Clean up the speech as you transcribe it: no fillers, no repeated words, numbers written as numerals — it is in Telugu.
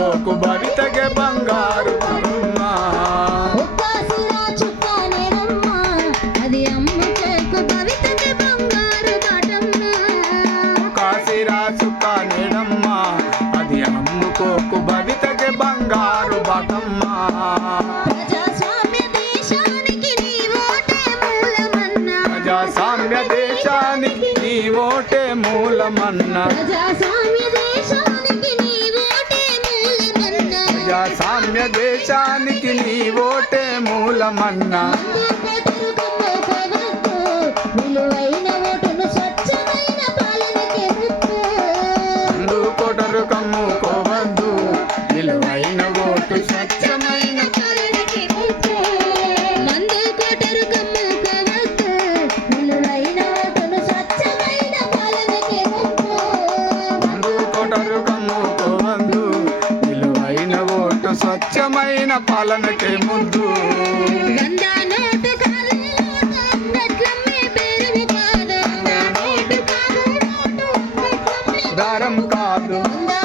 అమ్ముకోకు భవితగే బంగారు కాసిరా చుక్క నేడమ్మా అది అమ్ముకోకు భవితగే బంగారు బాటమ్మా ప్రజాస్వామ్య దేశానికి నీ ఓటే మూలమన్నా ప్రజాస్వామ్య దేశానికి నీ ఓటే మూలమన్నా ప్రజాస్వామ్య దేశానికి నీ ఓటే మూలమన్నా ప్రజాస్వామ్య దేశానికి నీ ఓటే మూలమన్నా విలువైన ఓటును స్వచ్ఛమైన పాలనకే ముప్పు కోటరు కమ్ముకోవద్దు విలువైన ఓటు స్వచ్ఛమైన పాలనకే ముప్పు మందు కోటరు కమ్ముకోవద్దు విలువైన ఓటును స్వచ్ఛమైన పాలనకే ముప్పు కోటరు కమ్ముకోవద్దు విలువైన ఓటు స్వచ్ఛమైన పాలనకే ముద్దు గందా నోటు కాదు నోటు అంగట్లమ్మే పేరువు కాదు నోటు కాదు నోటు అంగట్లమ్మే దారం కాదు గందా